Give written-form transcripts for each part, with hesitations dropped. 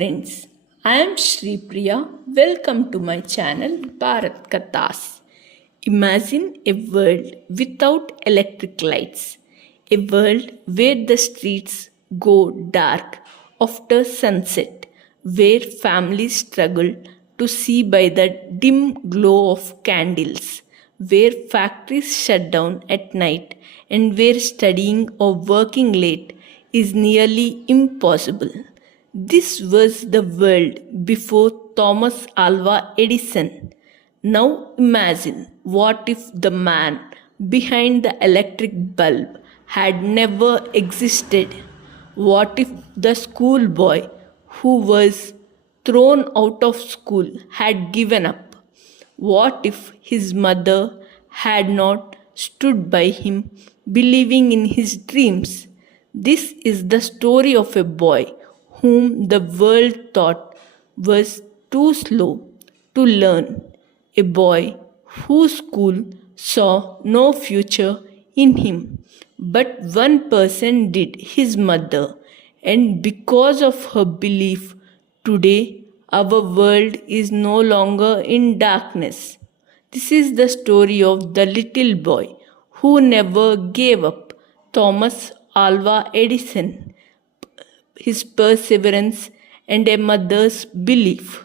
friends, I am Shri Priya. Welcome to my channel Bharat Kathas. Imagine a world without electric lights, a world where the streets go dark after sunset, where families struggle to see by the dim glow of candles, where factories shut down at night, and where studying or working late is nearly impossible. This was the world before Thomas Alva Edison. Now imagine what if the man behind the electric bulb had never existed? What if the schoolboy who was thrown out of school had given up? What if his mother had not stood by him, believing in his dreams? This is the story of a boy whom the world thought was too slow to learn, a boy whose school saw no future in him. But one person did, his mother, and because of her belief, today our world is no longer in darkness. This is the story of the little boy who never gave up, Thomas Alva Edison, his perseverance, and a mother's belief.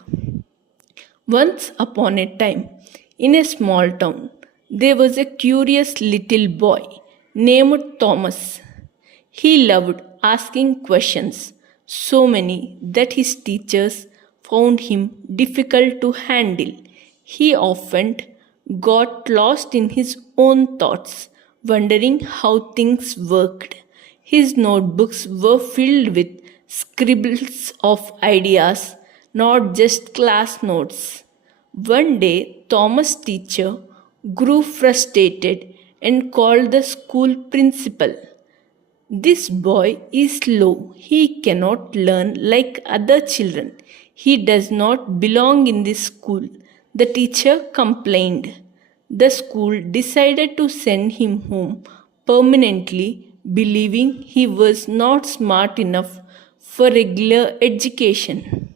Once upon a time, in a small town, there was a curious little boy named Thomas. He loved asking questions, so many that his teachers found him difficult to handle. He often got lost in his own thoughts, wondering how things worked. His notebooks were filled with scribbles of ideas, not just class notes. One day, Thomas' teacher grew frustrated and called the school principal. This boy is slow. He cannot learn like other children. He does not belong in this school, the teacher complained. The school decided to send him home permanently, believing he was not smart enough for regular education.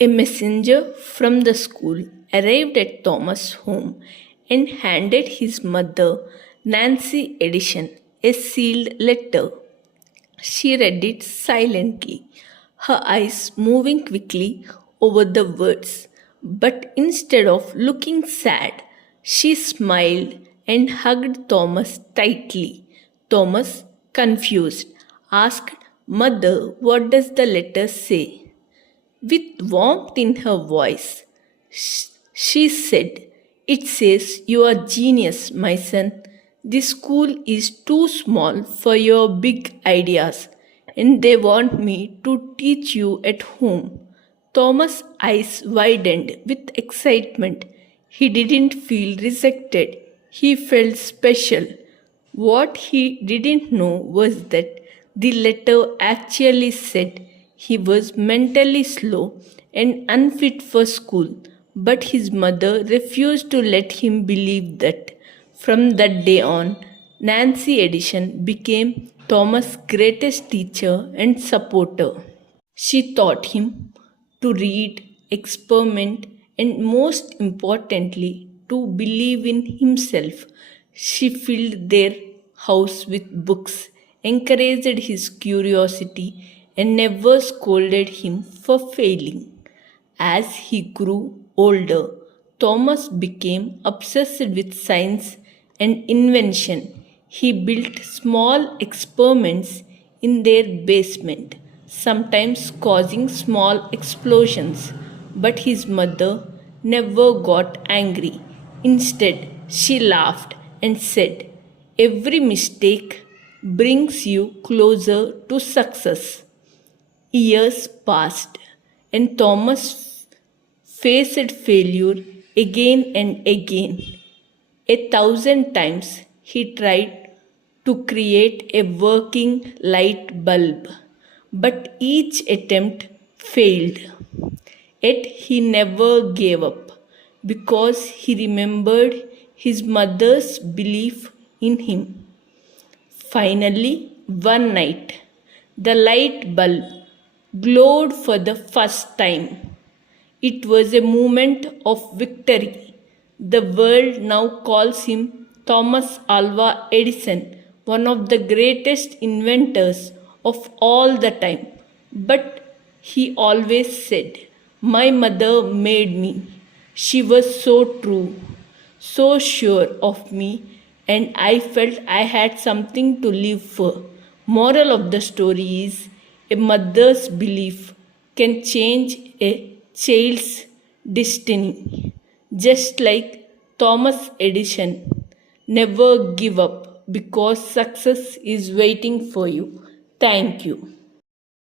A messenger from the school arrived at Thomas' home and handed his mother, Nancy Edison, a sealed letter. She read it silently, her eyes moving quickly over the words. But instead of looking sad, she smiled and hugged Thomas tightly. Thomas, confused, asked, "Mother, what does the letter say?" With warmth in her voice, she said, "It says you are genius, my son. This school is too small for your big ideas, and they want me to teach you at home." Thomas' eyes widened with excitement. He didn't feel rejected. He felt special. What he didn't know was that the letter actually said he was mentally slow and unfit for school, but his mother refused to let him believe that. From that day on, Nancy Edison became Thomas' greatest teacher and supporter. She taught him to read, experiment, and most importantly, to believe in himself. She filled their house with books, encouraged his curiosity, and never scolded him for failing. As he grew older, Thomas became obsessed with science and invention. He built small experiments in their basement, sometimes causing small explosions. But his mother never got angry. Instead, she laughed and said, "Every mistake brings you closer to success." Years passed, and Thomas faced failure again and again. 1,000 times he tried to create a working light bulb, but each attempt failed. Yet he never gave up because he remembered his mother's belief in him. Finally, one night, the light bulb glowed for the first time. It was a moment of victory. The world now calls him Thomas Alva Edison, one of the greatest inventors of all the time. But he always said, "My mother made me." She was so true, so sure of me, and I felt I had something to live for. Moral of the story is a mother's belief can change a child's destiny. Just like Thomas Edison, never give up because success is waiting for you. Thank you.